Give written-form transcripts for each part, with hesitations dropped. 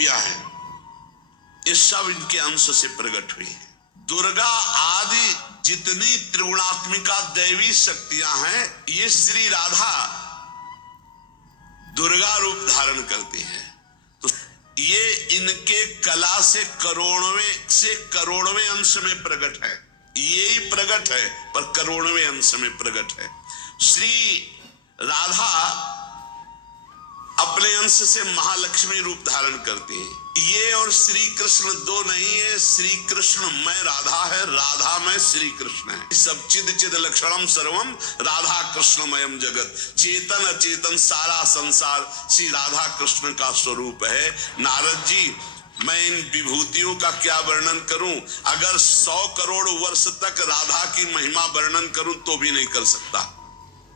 देवियां हैं, ये सब इनके अंश से प्रकट हुई है। दुर्गा आदि जितनी त्रिगुणात्मिका दैवी शक्तियां हैं, ये श्री राधा दुर्गा रूप धारण करती है। तो ये इनके कला से करोड़वें अंश में प्रकट है। यही प्रकट है पर करोड़वें अंश में प्रकट है। श्री राधा अपने अंश से महालक्ष्मी रूप धारण करती है। ये और श्री कृष्ण दो नहीं है, श्री कृष्ण में राधा है, राधा में श्री कृष्ण है। सब चिद चिद लक्षणम सर्वम राधा कृष्णमयम जगत, चेतन अचेतन सारा संसार श्री राधा कृष्ण का स्वरूप है। नारद जी, मैं इन विभूतियों का क्या वर्णन करूं? अगर 100 करोड़ वर्ष तक राधा की महिमा वर्णन करूं तो भी नहीं कर सकता।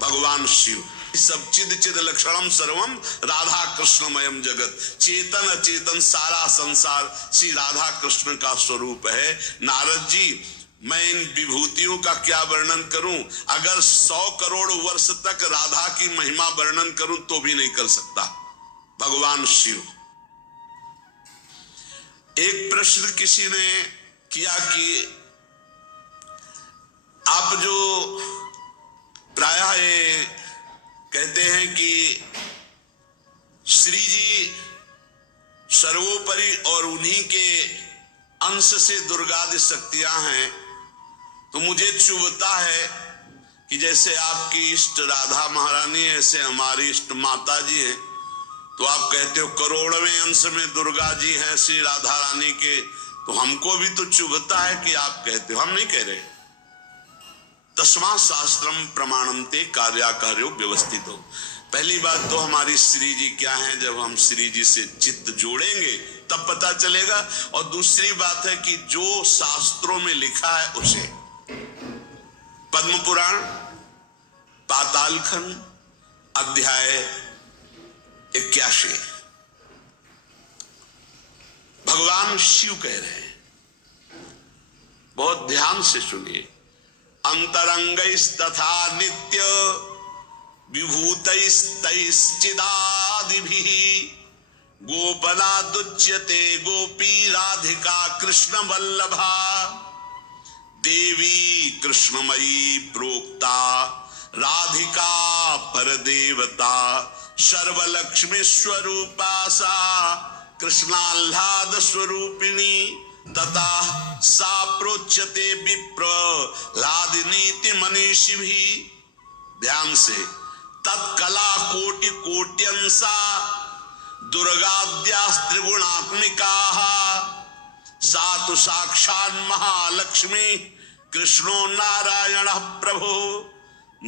भगवान शिव सब चिद चिद लक्षणम सर्वम राधा कृष्णमयम जगत, चेतन अचेतन सारा संसार श्री राधा कृष्ण का स्वरूप है। नारद जी, मैं इन विभूतियों का क्या वर्णन करूं? अगर 100 करोड़ वर्ष तक राधा की महिमा वर्णन करूं तो भी नहीं कर सकता। भगवान शिव। एक प्रश्न किसी ने किया कि आप जो प्रायः ये कहते हैं कि श्री जी सर्वोपरि और उन्हीं के अंश से दुर्गादि शक्तियां हैं, तो मुझे चुभता है कि जैसे आपकी इष्ट राधा महारानी है, ऐसे हमारी इष्ट माता जी हैं, तो आप कहते हो करोड़वें अंश में दुर्गा जी हैं श्री राधा रानी के, तो हमको भी तो चुभता है कि आप कहते हो। हम नहीं कह रहे। तस्मा शास्त्रम प्रमाणमते कार्याकार्यो व्यवस्थित हो। पहली बात तो हमारी श्री जी क्या है, जब हम श्री जी से चित्त जोड़ेंगे तब पता चलेगा। और दूसरी बात है कि जो शास्त्रों में लिखा है उसे, पद्म पुराण पातालखंड अध्याय 81 भगवान शिव कह रहे हैं, बहुत ध्यान से सुनिए। अंतरंगैस्तथा नित्य विभूतैस्तैश्चिदादिभिः गोपनादुच्यते गोपी राधिका कृष्ण वल्लभा, देवी कृष्णमयी प्रोक्ता राधिका परदेवता, सर्वलक्ष्मी स्वरूपा सा कृष्णाह्लाद स्वरूपिणी, तथा सा प्रोच्यते विप्र लादिनीति मनीषी भी। ध्यान से, तत्कला कोटि कोट्यंसा दुर्गाद्यास्त्रिगुणात्मिका, सा तो साक्षात् महालक्ष्मी कृष्णो नारायण प्रभु,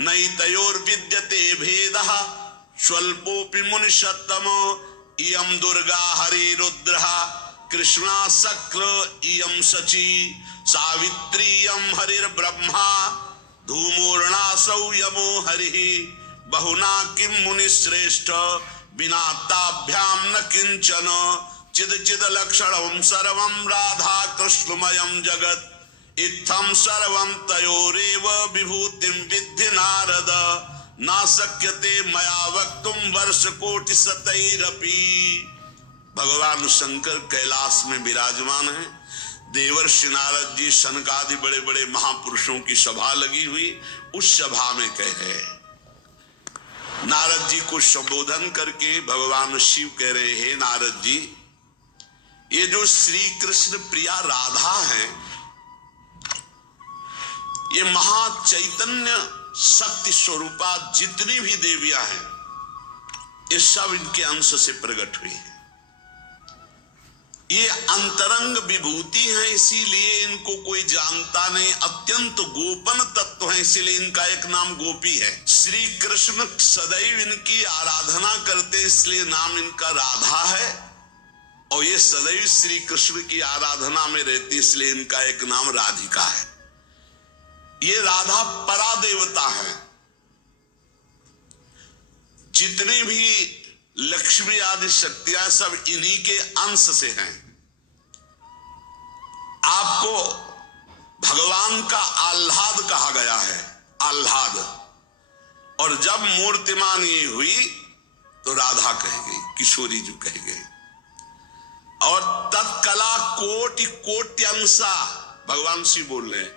नैतयोर्विद्यते भेदः स्वल्पोऽपि मुनिषत्तमो, इयं दुर्गा हरिरुद्रः कृष्णा शक्र इयं शची, सावित्री इयं हरिर्ब्रह्मा धूमोर्णासौ यमो हरिः, बहुना किं मुनिश्रेष्ठ बिना ताभ्यां न किंचन, चिद चिद लक्षणं सर्वं राधा कृष्णमयं जगत्, इत्थं सर्वं तयोरेव विभूतिं विद्धि नारद, न शक्यते मया वक्तुं वर्षकोटिशतैरपि। भगवान शंकर कैलाश में विराजमान है। देवर्षि नारद जी सनकादि बड़े बड़े महापुरुषों की सभा लगी हुई, उस सभा में कह रहे, नारद जी को संबोधन करके भगवान शिव कह रहे, हे नारद जी, ये जो श्री कृष्ण प्रिया राधा है, ये महाचैतन्य शक्ति स्वरूपा जितनी भी देवियां हैं, ये सब इनके अंश से प्रकट हुई है। ये अंतरंग विभूति है, इसीलिए इनको कोई जानता नहीं। अत्यंत गोपन तत्व है, इसीलिए इनका एक नाम गोपी है। श्री कृष्ण सदैव इनकी आराधना करते, इसलिए नाम इनका राधा है। और ये सदैव श्री कृष्ण की आराधना में रहती, इसलिए इनका एक नाम राधिका है। ये राधा परा देवता है। जितनी भी लक्ष्मी आदि शक्तियां सब इन्हीं के अंश से हैं। आपको भगवान का आह्लाद कहा गया है, आह्लाद। और जब मूर्तिमान ये हुई तो राधा कह गई, किशोरी जो कह गई। कोटि कोट्यंसा, भगवान शिव बोल रहे हैं,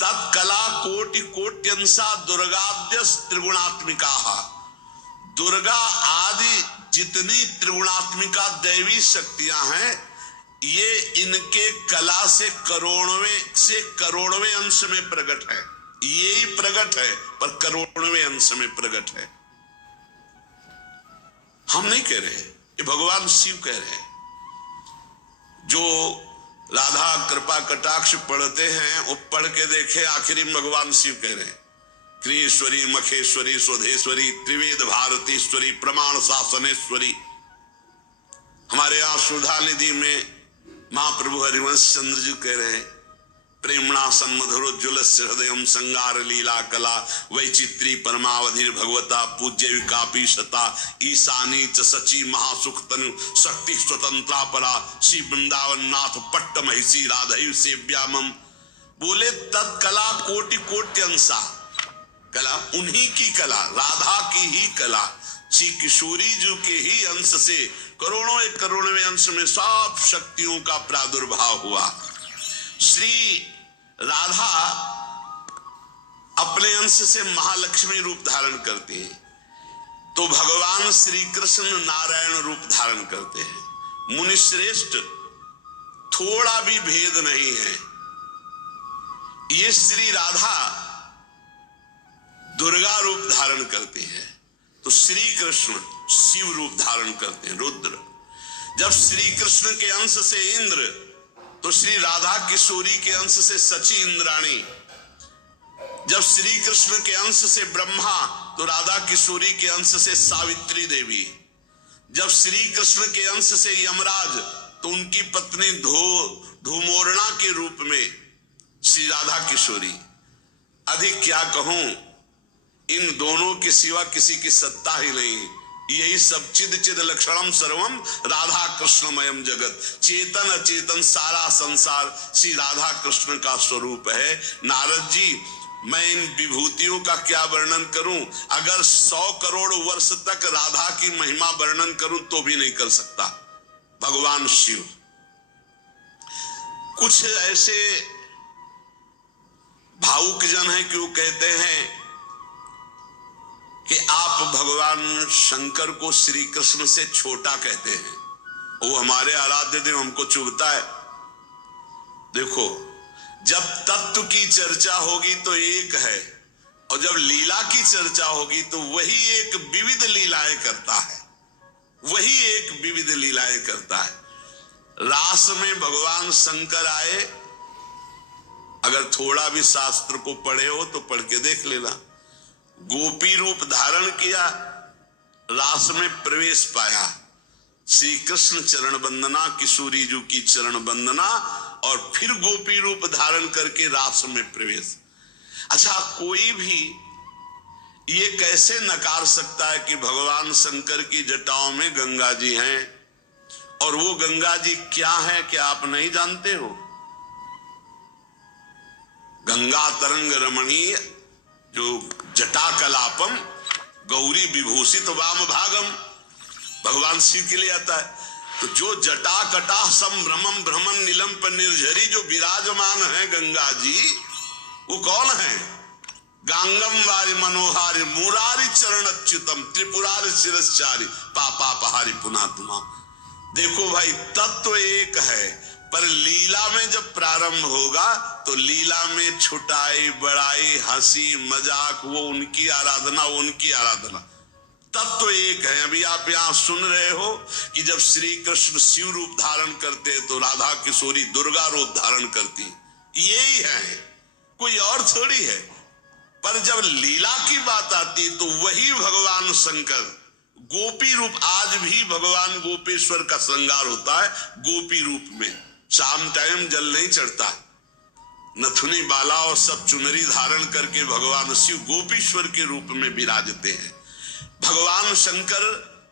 तत्कला कोटि कोट्यंसा दुर्गाद्य त्रिगुणात्मिका। दुर्गा आदि जितनी त्रिगुणात्मिका दैवी शक्तियां हैं, ये इनके कला से करोड़वें अंश में प्रकट है। यही प्रकट है पर करोड़वें अंश में प्रकट है। हम नहीं कह रहे, ये भगवान शिव कह रहे हैं। जो राधा कृपा कटाक्ष पढ़ते हैं वो पढ़ के देखे, आखिरी में भगवान शिव कह रहे हैं, क्रियेश्वरी मखेश्वरी स्वधेश्वरी त्रिवेद भारतीश्वरी प्रमाण शासनेश्वरी। हमारे यहाँ सुधा निधि में महाप्रभु हरिवंश चंद्र जी कह रहे हैं, प्रेमणा सन्मधुरोज्ज्वल हृदय संगार लीला कला वैचित्री परमावधि भगवता पूज्य विकापी शता ईशानी च सची महासुख तनु शक्ति स्वतंत्रा परा श्री वृंदावन नाथ पट्ट महिषी राधयु सेव्यामम। बोले तत्कला कोटि कोट्यंसा, कला उन्हीं की कला, राधा की ही कला, श्री किशोरी जी के ही अंश से करोड़ों अंश में सब शक्तियों का प्रादुर्भाव हुआ। श्री राधा अपने अंश से महालक्ष्मी रूप धारण करती हैं, तो भगवान श्री कृष्ण नारायण रूप धारण करते हैं। मुनि श्रेष्ठ, थोड़ा भी भेद नहीं है। ये श्री राधा दुर्गा रूप धारण करते हैं, तो श्री कृष्ण शिव रूप धारण करते हैं, रुद्र। जब श्री कृष्ण के अंश से इंद्र, तो श्री राधा किशोरी के अंश से सची इंद्राणी। जब श्री कृष्ण के अंश से ब्रह्मा, तो राधा किशोरी के अंश से सावित्री देवी। जब श्री कृष्ण के अंश से यमराज, तो उनकी पत्नी धूमोरणा के रूप में श्री राधा किशोरी। अधिक क्या कहूं, इन दोनों के सिवा किसी की सत्ता ही नहीं। यही सब चिद चिद लक्षणम सर्वम राधा कृष्णमयम जगत। चेतन अचेतन सारा संसार श्री राधा कृष्ण का स्वरूप है। नारद जी, मैं इन विभूतियों का क्या वर्णन करूं? अगर 100 करोड़ वर्ष तक राधा की महिमा वर्णन करूं तो भी नहीं कर सकता। भगवान शिव, कुछ ऐसे भावुक जन हैं कि वो कहते हैं कि आप भगवान शंकर को श्री कृष्ण से छोटा कहते हैं, वो हमारे आराध्य देव, हमको चुभता है। देखो, जब तत्व की चर्चा होगी तो एक है, और जब लीला की चर्चा होगी तो वही एक विविध लीलाएं करता है, वही एक विविध लीलाएं करता है। रास में भगवान शंकर आए, अगर थोड़ा भी शास्त्र को पढ़े हो तो पढ़ के देख लेना। गोपी रूप धारण किया, रास में प्रवेश पाया, श्री कृष्ण चरण वंदना, किशोरी जी की चरण वंदना, और फिर गोपी रूप धारण करके रास में प्रवेश। अच्छा, कोई भी ये कैसे नकार सकता है कि भगवान शंकर की जटाओं में गंगा जी हैं, और वो गंगा जी क्या है, क्या आप नहीं जानते हो? गंगा तरंग रमणीय जो जटा कलापम गौरी विभूषित वाम भागम, भगवान शिव के लिए आता है। तो जो जटा कटा संभ्रमम भ्रमण नीलम पर निर्झरी जो विराजमान है गंगा जी, वो कौन है? गांगम वारि मनोहारि मुरारी चरण अच्युतम त्रिपुरारि शिरश्चारी पापा पहारी पुनात्मा। देखो भाई, तत्व एक है, पर लीला में जब प्रारंभ होगा तो लीला में छुटाई बड़ाई हंसी मजाक वो उनकी आराधना, वो उनकी आराधना। तत्व एक है। अभी आप यहाँ सुन रहे हो कि जब श्री कृष्ण शिव रूप धारण करते हैं तो राधा किशोरी दुर्गा रूप धारण करती, यही है, कोई और थोड़ी है। पर जब लीला की बात आती तो वही भगवान शंकर गोपी रूप, आज भी भगवान गोपेश्वर का श्रृंगार होता है गोपी रूप में। शाम टाइम जल नहीं चढ़ता, नथुनी बाला और सब चुनरी धारण करके भगवान शिव गोपीश्वर के रूप में विराजते हैं। भगवान शंकर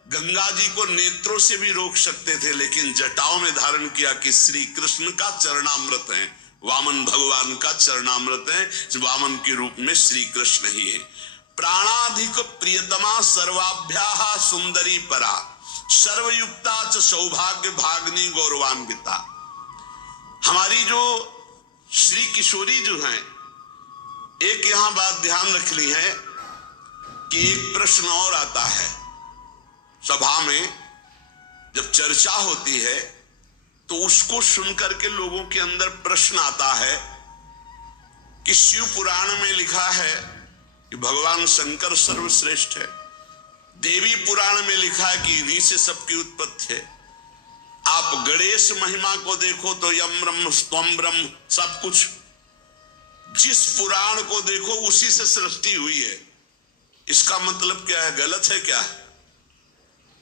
गंगा जी को नेत्रों से भी रोक सकते थे, लेकिन जटाओं में धारण किया कि श्री कृष्ण का चरणामृत है, वामन भगवान का चरणामृत है, वामन के रूप में श्री कृष्ण ही है। प्राणाधिक प्रियतमा सर्वाभ्याः सुंदरी परा सर्वयुक्ता च सौभाग्य भाग्नि गौरवान्विता। हमारी जो श्री किशोरी जो हैं, एक यहां बात ध्यान रखनी है कि एक प्रश्न और आता है सभा में, जब चर्चा होती है तो उसको सुनकर के लोगों के अंदर प्रश्न आता है कि शिव पुराण में लिखा है कि भगवान शंकर सर्वश्रेष्ठ है, देवी पुराण में लिखा है कि इन्हीं से सबकी उत्पत्ति है, आप गणेश महिमा को देखो तो यम ब्रह्म स्तम ब्रह्म सब कुछ, जिस पुराण को देखो उसी से सृष्टि हुई है। इसका मतलब क्या है? गलत है क्या?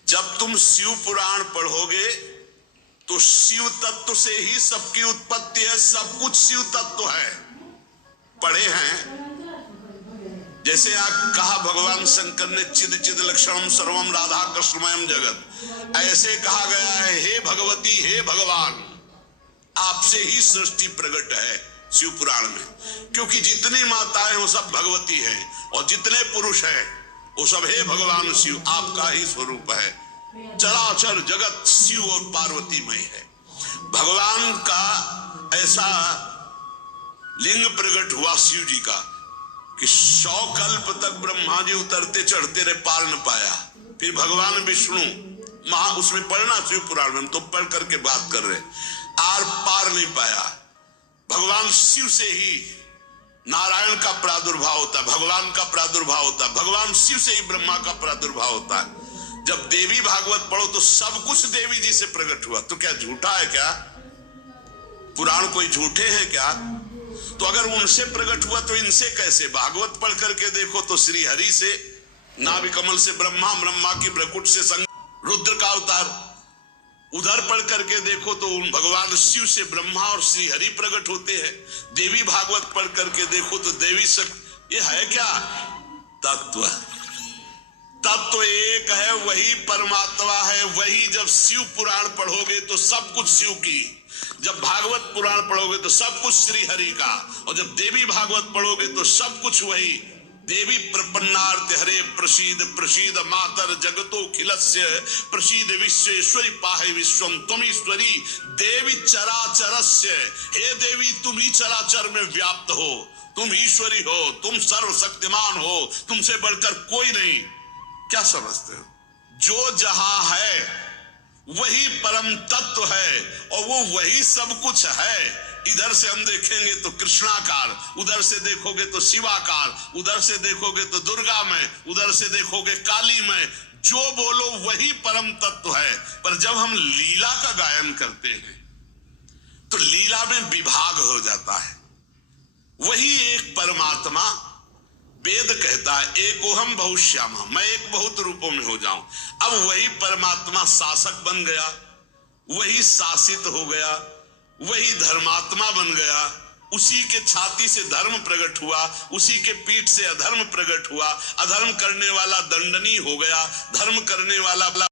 जब तुम शिव पुराण पढ़ोगे तो शिव तत्व से ही सबकी उत्पत्ति है, सब कुछ शिव तत्व है। पढ़े हैं जैसे आप कहा भगवान शंकर ने चिद चिद लक्षणम सर्वम राधा कृष्णमयम जगत, ऐसे कहा गया है हे भगवती हे भगवान, आपसे ही सृष्टि प्रकट है शिव पुराण में, क्योंकि जितनी माताएं वो सब भगवती हैं और जितने पुरुष हैं वो सब हे भगवान शिव आपका ही स्वरूप है। चराचर जगत शिव और पार्वतीमय है। भगवान का ऐसा लिंग प्रकट हुआ शिव जी का कि 100 कल्प तक ब्रह्मा जी उतरते चढ़ते रहे, पार न पाया। फिर भगवान विष्णु उसमें पढ़ना शिव पुराण में, हम तो पढ़ करके बात कर रहे, आर पार नहीं पाया। भगवान शिव से ही नारायण का प्रादुर्भाव होता है, भगवान का प्रादुर्भाव होता है, भगवान शिव से ही ब्रह्मा का प्रादुर्भाव होता है। जब देवी भागवत पढ़ो तो सब कुछ देवी जी से प्रकट हुआ, तो क्या झूठा है क्या? पुराण कोई झूठे हैं क्या? तो अगर उनसे प्रकट हुआ तो इनसे कैसे? भागवत पढ़ करके देखो तो श्री हरि से, नाभि कमल से ब्रह्मा, ब्रह्मा की भ्रकुट से रुद्र का अवतार, उधर पढ़ करके देखो तो उन भगवान शिव से ब्रह्मा और श्री हरि प्रकट होते हैं। देवी भागवत पढ़ करके देखो तो देवी शक्ति, ये है क्या? तत्व तत्व एक है, वही परमात्मा है, वही। जब शिव पुराण पढ़ोगे तो सब कुछ शिव की, जब भागवत पुराण पढ़ोगे तो सब कुछ श्री हरि का, और जब देवी भागवत पढ़ोगे तो सब कुछ वही। देवी प्रपन्नार्थ हरे प्रसीद प्रसीद मातर जगतो खिलस्य प्रसीद विश्वेश्वरी पाहे विश्वम तुमीश्वरी देवी चराचरस्य। हे देवी तुम ही चराचर में व्याप्त हो, तुम ईश्वरी हो, तुम सर्वशक्तिमान हो, तुमसे बढ़कर कोई नहीं। क्या समझते हो? जो जहां है वही परम तत्व है और वो वही सब कुछ है। इधर से हम देखेंगे तो कृष्णाकार, उधर से देखोगे तो शिवाकार, उधर से देखोगे तो दुर्गा में, उधर से देखोगे काली में, जो बोलो वही परम तत्व है। पर जब हम लीला का गायन करते हैं तो लीला में विभाग हो जाता है। वही एक परमात्मा, वेद कहता है एकोहम बहुश्यामा, मैं एक बहुत रूपों में हो जाऊं। अब वही परमात्मा शासक बन गया, वही शासित हो गया, वही धर्मात्मा बन गया। उसी के छाती से धर्म प्रकट हुआ, उसी के पीठ से अधर्म प्रकट हुआ। अधर्म करने वाला दंडनीय हो गया, धर्म करने वाला